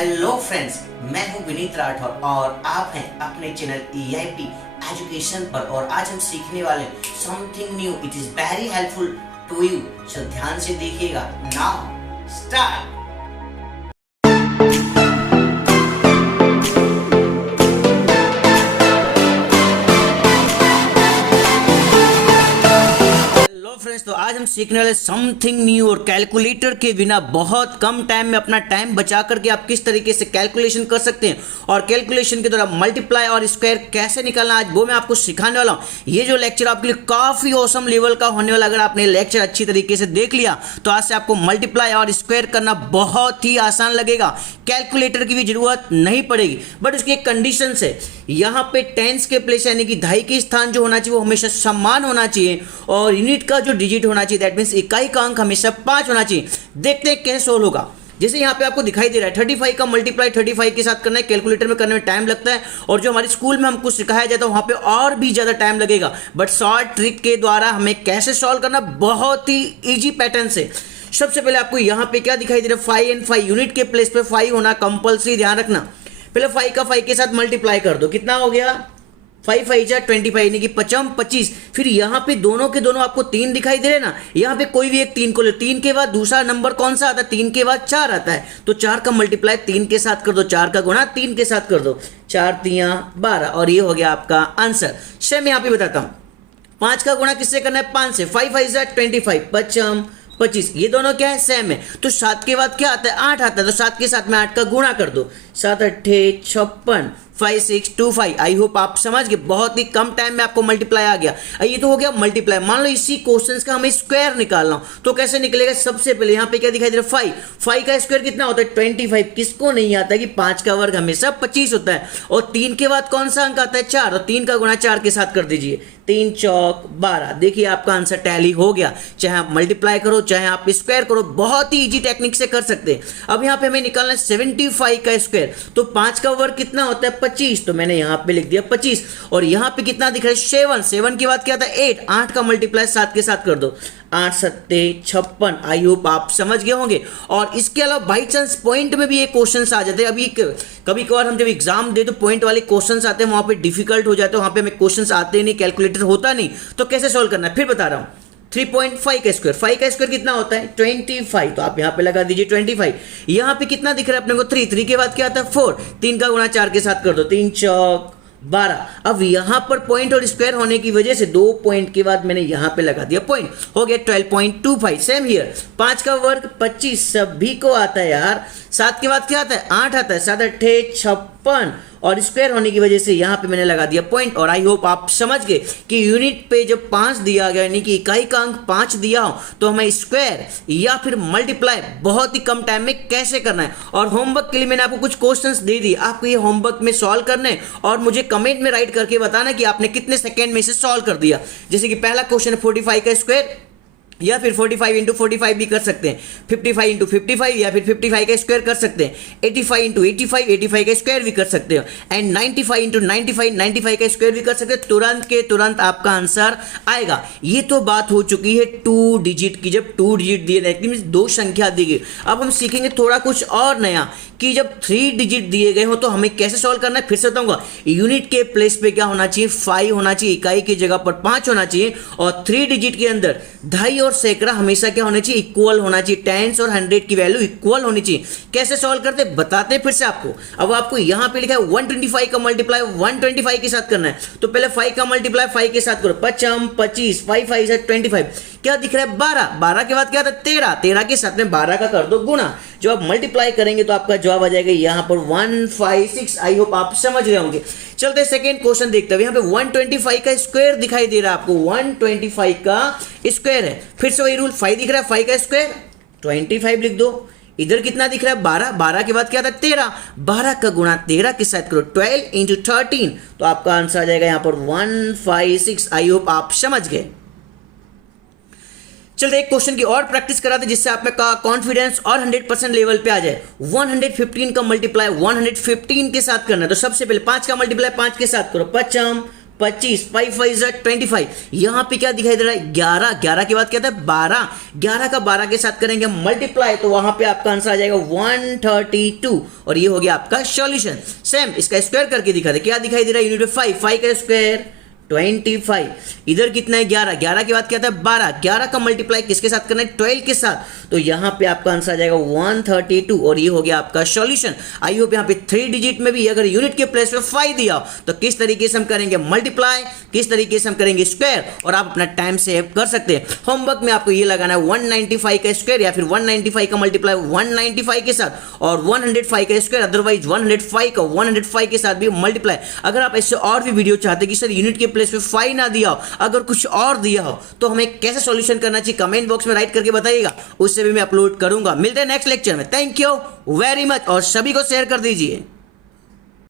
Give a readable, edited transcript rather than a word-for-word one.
Hello friends, मैं हूं विनीत राठौर और आप हैं अपने चैनल EIP एजुकेशन पर। और आज हम सीखने वाले something new. It is very helpful to you, so ध्यान से देखिएगा। Now start. फ्रेंड्स, तो आज हम सीखने वाले समथिंग न्यू और कैलकुलेटर के बिना बहुत कम टाइम में अपना टाइम बचा करके आप किस तरीके से कैलकुलेशन कर सकते हैं और कैलकुलेशन के द्वारा मल्टीप्लाई और स्क्वायर कैसे निकालना, आज वो मैं आपको सिखाने वाला हूं। ये जो लेक्चर आपके लिए काफी ऑसम लेवल का होने वाला। अगर आपने लेक्चर अच्छी तरीके से देख लिया तो आज से आपको मल्टीप्लाई और स्क्वायर करना बहुत ही आसान लगेगा। कैलकुलेटर की भी जरूरत नहीं पड़ेगी, बट उसकी एक कंडीशन है, यहाँ पे टेंस के प्लेस यानी कि दहाई के स्थान जो होना चाहिए वो हमेशा समान होना चाहिए और यूनिट का जो डिजिट होना चाहिए, दैट मींस इकाई का अंक हमेशा 5 होना चाहिए। देखते हैं कैसे सोल्व होगा। जैसे यहाँ पे आपको दिखाई दे रहा है 35 का मल्टीप्लाई 35 के साथ करना है। कैलकुलेटर में करने में टाइम लगता है और जो हमारे स्कूल में हमको सिखाया जाता है वहाँ पे और भी ज़्यादा टाइम लगेगा, बट शॉर्ट ट्रिक के द्वारा हमें कैसे सॉल्व करना, बहुत ही ईजी पैटर्न से। सबसे पहले आपको यहाँ पे क्या दिखाई दे रहा है, 5 एंड 5 यूनिट के प्लेस पे 5 होना कंपल्सरी, ध्यान रखना। पहले 5 का 5 के साथ मल्टीप्लाई कर दो, कितना हो गया 5 5 जा 25 यानी कि 25। फिर यहाँ पे दोनों के दोनों आपको 3 दिखाई दे रहे ना, यहाँ पे कोई भी एक 3 को ले, 3 के बाद दूसरा नंबर कौन सा आता है, 3 के बाद 4 आता है, तो 4 का मल्टीप्लाई 3 के साथ कर दो, 4 का गुणा 3 के साथ कर दो, 4 3 12 और ये हो गया आपका आंसर। सेम यहाँ पे बताता हूँ, 5 का गुणा किससे करना है, 5 से, 5 5 जा 25 25, ये दोनों क्या है, सेम है। तो 7 के बाद क्या आता है, 8 आता है, तो 7 के साथ में 8 का गुणा कर दो, 7 8 56 5 6 2 5। आई होप आप समझ गए, बहुत ही कम टाइम में आपको मल्टीप्लाई आ गया। ये तो हो गया मल्टीप्लाई। मान लो इसी क्वेश्चन का हमें स्क्वायर निकालना हो तो कैसे निकलेगा। सबसे पहले यहाँ पे क्या दिखाई दे रहा है, 5 का स्क्वायर कितना होता है 25। किसको नहीं आता कि 5 का वर्ग हमेशा 25 होता है और 3 के बाद कौन सा अंक आता है 4, और 3 का गुणा 4 के साथ कर दीजिए, 3 चौक 12। देखिए आपका आंसर टैली हो गया। चाहे आप मल्टीप्लाई करो चाहे आप स्क्वायर करो, बहुत ही इजी टेक्निक से कर सकते हैं। अब यहाँ पे हमें निकालना है 75 का स्क्वायर, तो 5 का वर्ग कितना होता है 25, तो मैंने यहाँ पे लिख दिया 25। और यहाँ पे कितना दिख रहा है 7 के बाद क्या आता है 8 का मल्टीप्लाई 7 के साथ कर दो, 8 7 56। आई होप आप समझ गए होंगे। और इसके अलावा बाई चांस पॉइंट में भी ये क्वेश्चंस आ जाते हैं। अभी कभी कभार हम जब एग्जाम दे तो पॉइंट वाले क्वेश्चंस आते हैं, वहां पे डिफिकल्ट हो जाते हैं, वहां पे हमें क्वेश्चंस आते नहीं, कैलकुलेटर होता नहीं, तो कैसे सोल्व करना है फिर बता रहा हूं। 3.5 का स्क्वायर, 5 का स्क्वायर कितना होता है 25, तो आप यहाँ पे लगा दीजिए 25। यहाँ पे कितना दिख रहा है अपने को 3 के बाद क्या आता है 4, 3 का गुणा 4 के साथ कर दो, 3 चौक 12। अब यहां पर पॉइंट और स्क्वायर होने की वजह से 2 पॉइंट के बाद मैंने यहां पे लगा दिया पॉइंट, हो गया 12.25। सेम हियर 5 का वर्ग 25 सभी को आता है यार। 7 के बाद क्या आता है 8 आता है, 7 8 56 और स्क्वायर होने की वजह से यहां पे मैंने लगा दिया पॉइंट। और आई होप आप समझ गए कि यूनिट पे जब 5 दिया गया यानी कि इकाई का अंक 5 दिया हो तो हमें स्क्वायर या फिर मल्टीप्लाई बहुत ही कम टाइम में कैसे करना है। और होमवर्क के लिए मैंने आपको कुछ क्वेश्चंस दे दिए, आपको ये होमवर्क में सॉल्व करने और मुझे कमेंट में राइट करके बताना कि आपने कितने सेकेंड में इसे सॉल्व कर दिया। जैसे कि पहला क्वेश्चन है 45 का स्क्वायर, या फिर 45 इंटू 45 भी कर सकते हैं, 55 इंटू 55 या फिर 55 का स्क्वायर कर सकते हैं, 85 इंटू 85 का स्क्वायर भी कर सकते हो, एंड 95 इंटू 95 का स्क्वायर भी कर सकते हैं। तुरंत के तुरंत आपका आंसर आएगा। ये तो बात हो चुकी है 2 डिजिट की, जब 2 डिजिट दिए गए, 2 संख्या दी गई। अब हम सीखेंगे थोड़ा कुछ और नया कि जब 3 डिजिट दिए गए हो तो हमें कैसे सॉल्व करना है। फिर से बताऊंगा, यूनिट के प्लेस पे क्या होना चाहिए 5 होना चाहिए, इकाई की जगह पर 5 होना चाहिए, और 3 डिजिट के अंदर दहाई और सैकड़ा हमेशा क्या होना चाहिए, इक्वल होना चाहिए। टेंस और 100 की वैल्यू इक्वल होनी चाहिए। कैसे सॉल्व करते बताते फिर से आपको। अब आपको यहां पे लिखा है 125 का मल्टीप्लाई 125 के साथ करना है, तो पहले 5 का मल्टीप्लाई 5 के साथ करो, 25 5 5 25। क्या दिख रहा है 12 के बाद क्या था 13 के साथ में 12 का कर दो गुणा। जब आप मल्टीप्लाई करेंगे तो आपका जवाब आ जाएगा यहां पर 156। आई होप आप समझ रहे होंगे। चलते सेकंड क्वेश्चन देखते हैं। यहां पे 125 का स्क्वायर दिखाई दे रहा है आपको, 125 का स्क्वायर है। फिर से वही रूल, 5 दिख रहा है 5 का स्क्वायर 25 लिख दो। इधर कितना दिख रहा है 12 के बाद क्या था 12 का गुणा 13 के साथ करो, 12 इंटू 13, तो आपका आंसर आ जाएगा यहां पर 156। आई होप आप समझ गए। चलते एक क्वेश्चन की और प्रैक्टिस कराते जिससे आप में का कॉन्फिडेंस और 100% लेवल पे आ जाए। 115 का मल्टीप्लाई 115 के साथ करना है, तो सबसे पहले 5 का मल्टीप्लाई 5 के साथ करो, 55 25, 5 5 जा 25। यहाँ पे क्या दिखाई दे रहा है 11, 11 के बाद क्या था 12, 11 का 12 के साथ करेंगे मल्टीप्लाई तो वहां पे आपका आंसर आ जाएगा 132 और ये हो गया आपका सॉल्यूशन। सेम इसका स्क्वायर करके दिखा दे, क्या दिखाई दे रहा है यूनिट में 5, 5 का स्क्वायर 25। इधर कितना है 11, 11 के बाद क्या था 12, 11 का मल्टीप्लाई किसके साथ करना है 12 के साथ तो यहां पे आपका आंसर आ जाएगा 132 और ये हो गया आपका सॉल्यूशन। आई होप यहां पे 3 डिजिट में भी अगर यूनिट के प्लेस पे 5 दिया हो तो किस तरीके से हम करेंगे मल्टीप्लाई, किस तरीके से हम करेंगे स्क्वायर और आप अपना टाइम सेव कर सकते हैं। होमवर्क में आपको ये लगाना है 195 का स्क्वायर या फिर 195 का मल्टीप्लाई 195 के साथ और 105 का स्क्वायर, अदरवाइज 105 का 105 के साथ भी मल्टीप्लाई। अगर आप ऐसे और भी वीडियो चाहते कि सर यूनिट के प्लेस पे 5 ना दिया हो, अगर कुछ और दिया हो तो हमें कैसे सॉल्यूशन करना चाहिए कमेंट बॉक्स में राइट करके बताइएगा, उससे भी मैं अपलोड करूंगा। मिलते हैं नेक्स्ट लेक्चर में। थैंक यू वेरी मच और सभी को शेयर कर दीजिए।